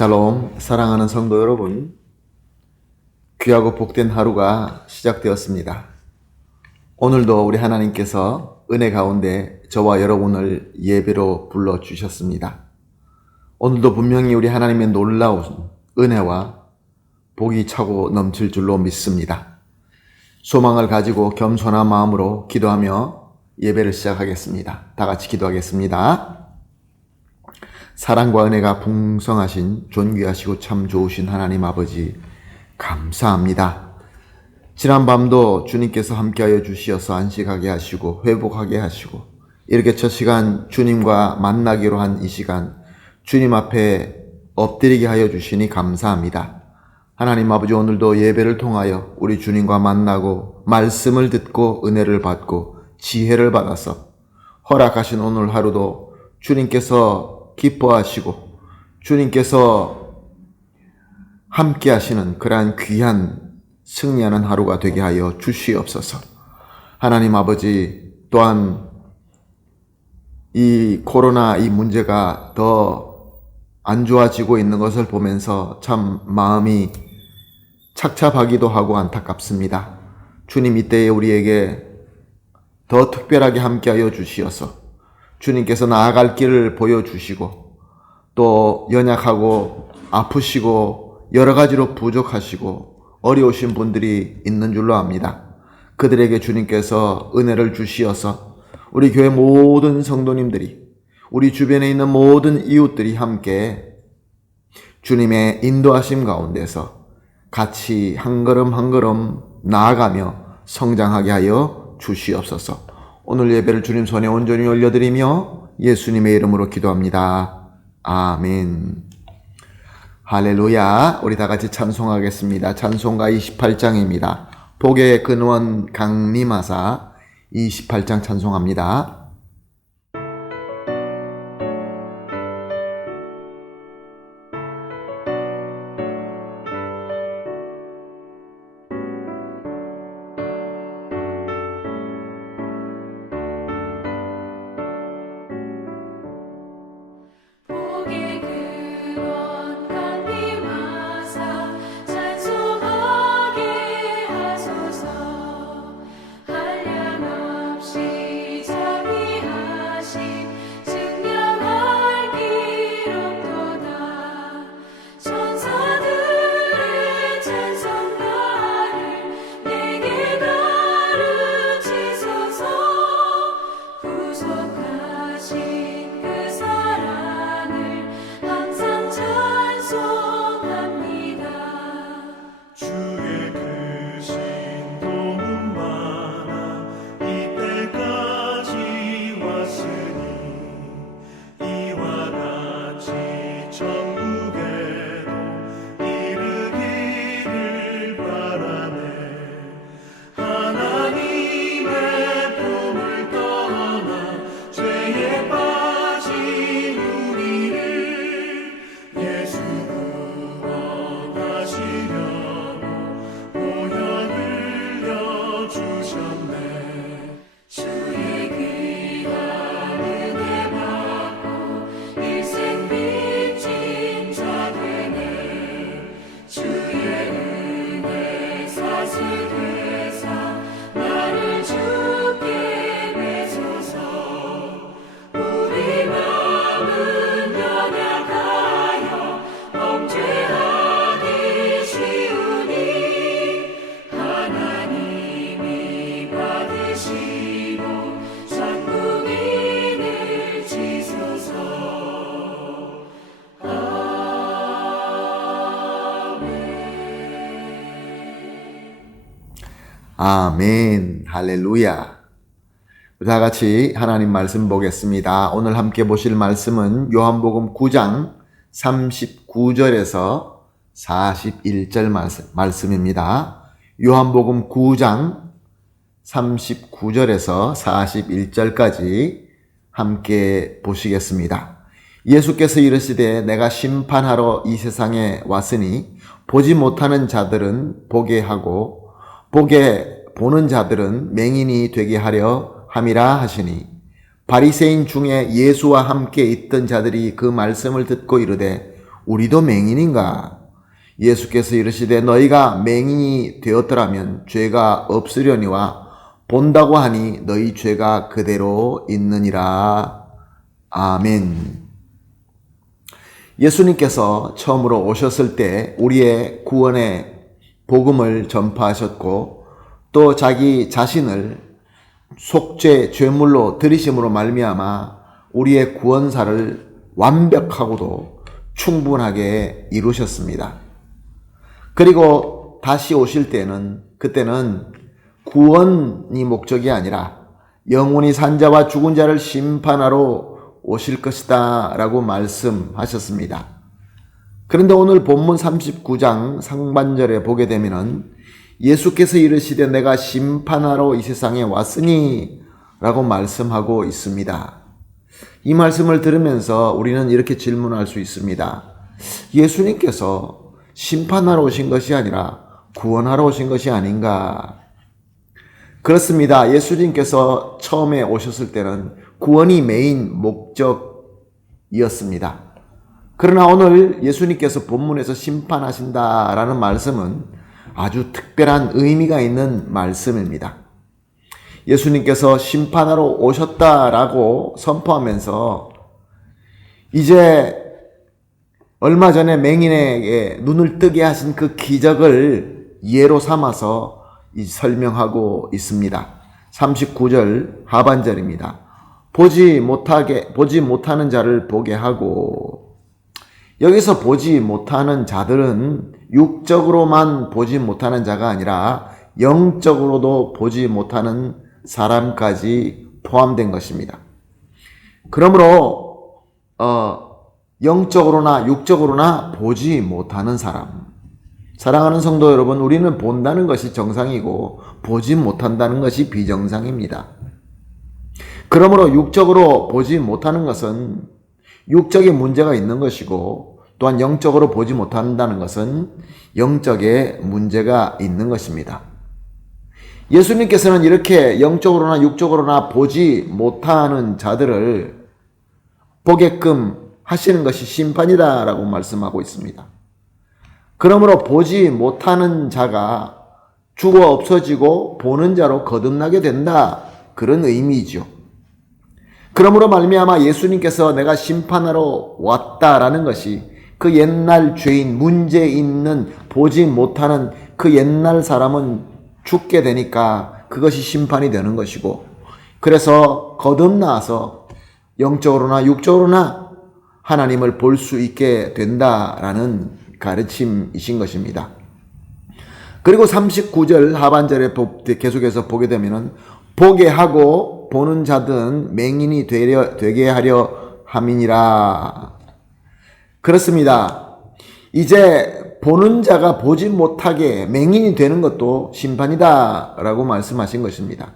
샬롬, 사랑하는 성도 여러분, 귀하고 복된 하루가 시작되었습니다. 오늘도 우리 하나님께서 은혜 가운데 저와 여러분을 예배로 불러주셨습니다. 오늘도 분명히 우리 하나님의 놀라운 은혜와 복이 차고 넘칠 줄로 믿습니다. 소망을 가지고 겸손한 마음으로 기도하며 예배를 시작하겠습니다. 다 같이 기도하겠습니다. 사랑과 은혜가 풍성하신 존귀하시고 참 좋으신 하나님 아버지 감사합니다. 지난 밤도 주님께서 함께하여 주시어서 안식하게 하시고 회복하게 하시고 이렇게 첫 시간 주님과 만나기로 한 이 시간 주님 앞에 엎드리게 하여 주시니 감사합니다. 하나님 아버지, 오늘도 예배를 통하여 우리 주님과 만나고 말씀을 듣고 은혜를 받고 지혜를 받아서 허락하신 오늘 하루도 주님께서 기뻐하시고 주님께서 함께 하시는 그러한 귀한 승리하는 하루가 되게 하여 주시옵소서. 하나님 아버지, 또한 이 코로나 이 문제가 더 안 좋아지고 있는 것을 보면서 참 마음이 착잡하기도 하고 안타깝습니다. 주님, 이때에 우리에게 더 특별하게 함께하여 주시어서 주님께서 나아갈 길을 보여주시고 또 연약하고 아프시고 여러 가지로 부족하시고 어려우신 분들이 있는 줄로 압니다. 그들에게 주님께서 은혜를 주시어서 우리 교회 모든 성도님들이, 우리 주변에 있는 모든 이웃들이 함께 주님의 인도하심 가운데서 같이 한 걸음 한 걸음 나아가며 성장하게 하여 주시옵소서. 오늘 예배를 주님 손에 온전히 올려드리며 예수님의 이름으로 기도합니다. 아멘. 할렐루야. 우리 다 같이 찬송하겠습니다. 찬송가 28장입니다. 복의 근원 강림하사 28장 찬송합니다. 아멘. 할렐루야. 다 같이 하나님 말씀 보겠습니다. 오늘 함께 보실 말씀은 요한복음 9장 39절에서 41절 말씀입니다. 요한복음 9장 39절에서 41절까지 함께 보시겠습니다. 예수께서 이르시되 내가 심판하러 이 세상에 왔으니 보지 못하는 자들은 보게 하고 보는 자들은 맹인이 되게 하려 함이라 하시니 바리새인 중에 예수와 함께 있던 자들이 그 말씀을 듣고 이르되 우리도 맹인인가? 예수께서 이르시되 너희가 맹인이 되었더라면 죄가 없으려니와 본다고 하니 너희 죄가 그대로 있느니라. 아멘. 예수님께서 처음으로 오셨을 때 우리의 구원의 복음을 전파하셨고 또 자기 자신을 속죄 죄물로 들이심으로 말미암아 우리의 구원사를 완벽하고도 충분하게 이루셨습니다. 그리고 다시 오실 때는 그때는 구원이 목적이 아니라 영원히 산 자와 죽은 자를 심판하러 오실 것이다 라고 말씀하셨습니다. 그런데 오늘 본문 39장 상반절에 보게 되면은 예수께서 이르시되 내가 심판하러 이 세상에 왔으니 라고 말씀하고 있습니다. 이 말씀을 들으면서 우리는 이렇게 질문할 수 있습니다. 예수님께서 심판하러 오신 것이 아니라 구원하러 오신 것이 아닌가? 그렇습니다. 예수님께서 처음에 오셨을 때는 구원이 메인 목적이었습니다. 그러나 오늘 예수님께서 본문에서 심판하신다라는 말씀은 아주 특별한 의미가 있는 말씀입니다. 예수님께서 심판하러 오셨다라고 선포하면서 이제 얼마 전에 맹인에게 눈을 뜨게 하신 그 기적을 예로 삼아서 설명하고 있습니다. 39절 하반절입니다. 보지 못하는 자를 보게 하고, 여기서 보지 못하는 자들은 육적으로만 보지 못하는 자가 아니라 영적으로도 보지 못하는 사람까지 포함된 것입니다. 그러므로 영적으로나 육적으로나 보지 못하는 사람, 사랑하는 성도 여러분, 우리는 본다는 것이 정상이고 보지 못한다는 것이 비정상입니다. 그러므로 육적으로 보지 못하는 것은 육적인 문제가 있는 것이고, 또한 영적으로 보지 못한다는 것은 영적의 문제가 있는 것입니다. 예수님께서는 이렇게 영적으로나 육적으로나 보지 못하는 자들을 보게끔 하시는 것이 심판이다라고 말씀하고 있습니다. 그러므로 보지 못하는 자가 죽어 없어지고 보는 자로 거듭나게 된다, 그런 의미이죠. 그러므로 말미암아 예수님께서 내가 심판하러 왔다라는 것이 그 옛날 죄인, 문제 있는 보지 못하는 그 옛날 사람은 죽게 되니까 그것이 심판이 되는 것이고, 그래서 거듭나서 영적으로나 육적으로나 하나님을 볼 수 있게 된다라는 가르침이신 것입니다. 그리고 39절 하반절에 계속해서 보게 되면은 보게 하고 보는 자든 맹인이 되게 하려 함이니라. 그렇습니다. 이제 보는 자가 보지 못하게 맹인이 되는 것도 심판이다 라고 말씀하신 것입니다.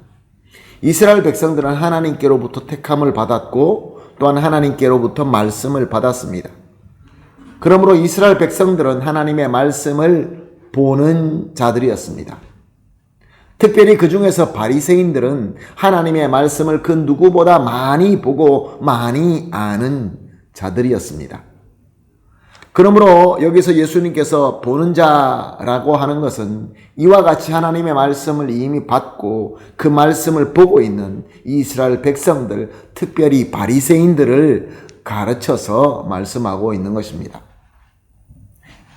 이스라엘 백성들은 하나님께로부터 택함을 받았고 또한 하나님께로부터 말씀을 받았습니다. 그러므로 이스라엘 백성들은 하나님의 말씀을 보는 자들이었습니다. 특별히 그 중에서 바리새인들은 하나님의 말씀을 그 누구보다 많이 보고 많이 아는 자들이었습니다. 그러므로 여기서 예수님께서 보는 자라고 하는 것은 이와 같이 하나님의 말씀을 이미 받고 그 말씀을 보고 있는 이스라엘 백성들, 특별히 바리새인들을 가르쳐서 말씀하고 있는 것입니다.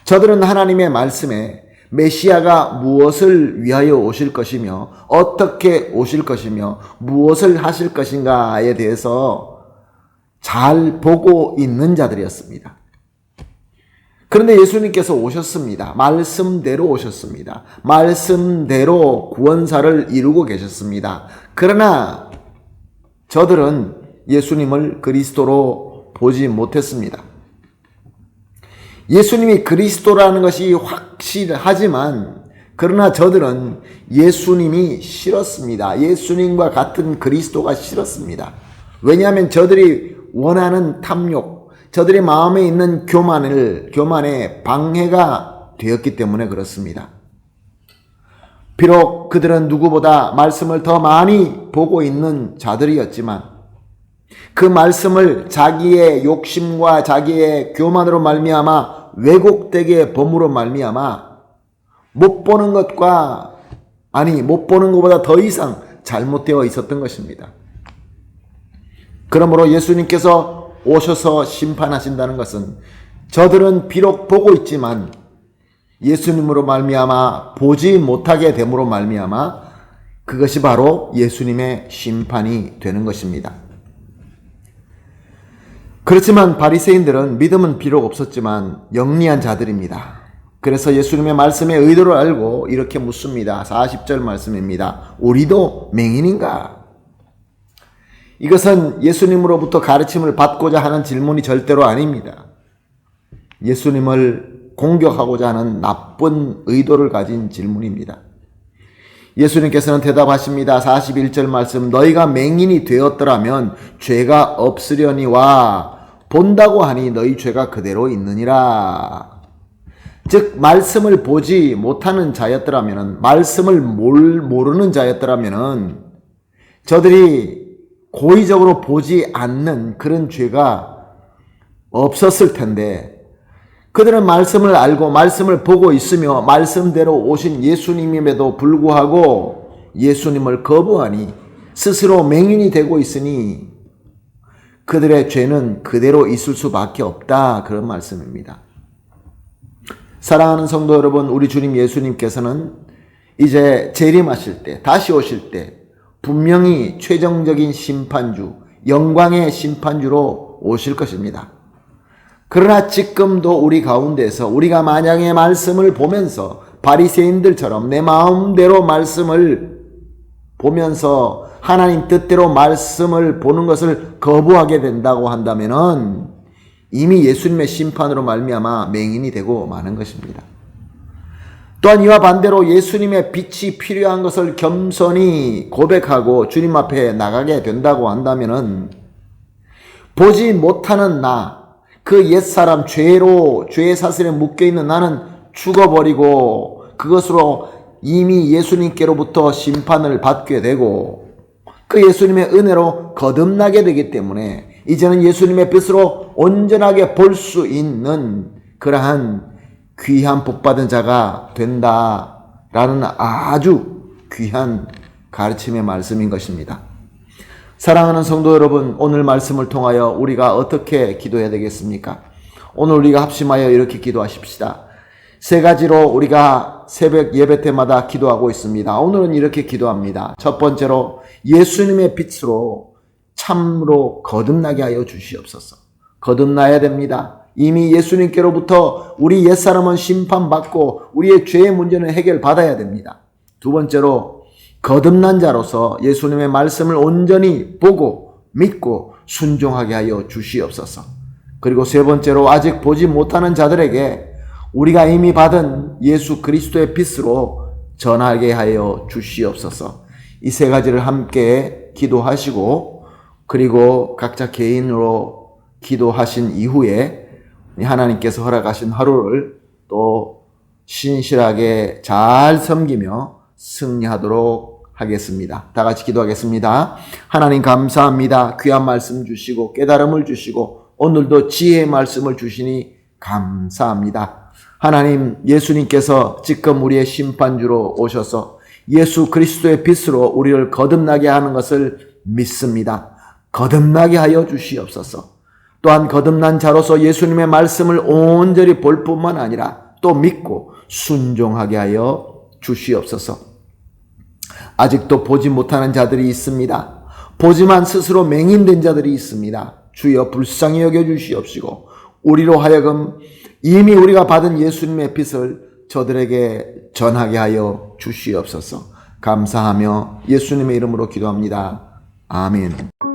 저들은 하나님의 말씀에 메시아가 무엇을 위하여 오실 것이며 어떻게 오실 것이며 무엇을 하실 것인가에 대해서 잘 보고 있는 자들이었습니다. 그런데 예수님께서 오셨습니다. 말씀대로 오셨습니다. 말씀대로 구원사를 이루고 계셨습니다. 그러나 저들은 예수님을 그리스도로 보지 못했습니다. 예수님이 그리스도라는 것이 확실하지만 그러나 저들은 예수님이 싫었습니다. 예수님과 같은 그리스도가 싫었습니다. 왜냐하면 저들이 원하는 탐욕, 저들의 마음에 있는 교만에 방해가 되었기 때문에 그렇습니다. 비록 그들은 누구보다 말씀을 더 많이 보고 있는 자들이었지만 그 말씀을 자기의 욕심과 자기의 교만으로 말미암아 왜곡되게 범으로 말미암아 못 보는 것보다 더 이상 잘못되어 있었던 것입니다. 그러므로 예수님께서 오셔서 심판하신다는 것은 저들은 비록 보고 있지만 예수님으로 말미암아 보지 못하게 됨으로 말미암아 그것이 바로 예수님의 심판이 되는 것입니다. 그렇지만 바리새인들은 믿음은 비록 없었지만 영리한 자들입니다. 그래서 예수님의 말씀의 의도를 알고 이렇게 묻습니다. 40절 말씀입니다. 우리도 맹인인가? 이것은 예수님으로부터 가르침을 받고자 하는 질문이 절대로 아닙니다. 예수님을 공격하고자 하는 나쁜 의도를 가진 질문입니다. 예수님께서는 대답하십니다. 41절 말씀, 너희가 맹인이 되었더라면 죄가 없으려니와 본다고 하니 너희 죄가 그대로 있느니라. 즉 말씀을 보지 못하는 자였더라면, 말씀을 모르는 자였더라면 저들이 고의적으로 보지 않는 그런 죄가 없었을 텐데, 그들은 말씀을 알고 말씀을 보고 있으며 말씀대로 오신 예수님임에도 불구하고 예수님을 거부하니 스스로 맹인이 되고 있으니 그들의 죄는 그대로 있을 수밖에 없다, 그런 말씀입니다. 사랑하는 성도 여러분, 우리 주님 예수님께서는 이제 재림하실 때, 다시 오실 때 분명히 최종적인 심판주, 영광의 심판주로 오실 것입니다. 그러나 지금도 우리 가운데서 우리가 만약에 말씀을 보면서 바리새인들처럼 내 마음대로 말씀을 보면서 하나님 뜻대로 말씀을 보는 것을 거부하게 된다고 한다면은 이미 예수님의 심판으로 말미암아 맹인이 되고 마는 것입니다. 또한 이와 반대로 예수님의 빛이 필요한 것을 겸손히 고백하고 주님 앞에 나가게 된다고 한다면은 보지 못하는 나, 그 옛사람 죄의 사슬에 묶여있는 나는 죽어버리고 그것으로 이미 예수님께로부터 심판을 받게 되고 그 예수님의 은혜로 거듭나게 되기 때문에 이제는 예수님의 빛으로 온전하게 볼 수 있는 그러한 귀한 복받은 자가 된다라는 아주 귀한 가르침의 말씀인 것입니다. 사랑하는 성도 여러분, 오늘 말씀을 통하여 우리가 어떻게 기도해야 되겠습니까? 오늘 우리가 합심하여 이렇게 기도하십시다. 세 가지로 우리가 새벽 예배 때마다 기도하고 있습니다. 오늘은 이렇게 기도합니다. 첫 번째로 예수님의 빛으로 참으로 거듭나게 하여 주시옵소서. 거듭나야 됩니다. 이미 예수님께로부터 우리 옛사람은 심판받고 우리의 죄의 문제는 해결받아야 됩니다. 두 번째로 거듭난 자로서 예수님의 말씀을 온전히 보고 믿고 순종하게 하여 주시옵소서. 그리고 세 번째로 아직 보지 못하는 자들에게 우리가 이미 받은 예수 그리스도의 빛으로 전하게 하여 주시옵소서. 이 세 가지를 함께 기도하시고 그리고 각자 개인으로 기도하신 이후에 하나님께서 허락하신 하루를 또 신실하게 잘 섬기며 승리하도록 하겠습니다. 다 같이 기도하겠습니다. 하나님 감사합니다. 귀한 말씀 주시고 깨달음을 주시고 오늘도 지혜의 말씀을 주시니 감사합니다. 하나님, 예수님께서 지금 우리의 심판주로 오셔서 예수 그리스도의 빛으로 우리를 거듭나게 하는 것을 믿습니다. 거듭나게 하여 주시옵소서. 또한 거듭난 자로서 예수님의 말씀을 온전히 볼 뿐만 아니라 또 믿고 순종하게 하여 주시옵소서. 아직도 보지 못하는 자들이 있습니다. 보지만 스스로 맹인된 자들이 있습니다. 주여 불쌍히 여겨 주시옵시고 우리로 하여금 이미 우리가 받은 예수님의 빛을 저들에게 전하게 하여 주시옵소서. 감사하며 예수님의 이름으로 기도합니다. 아멘.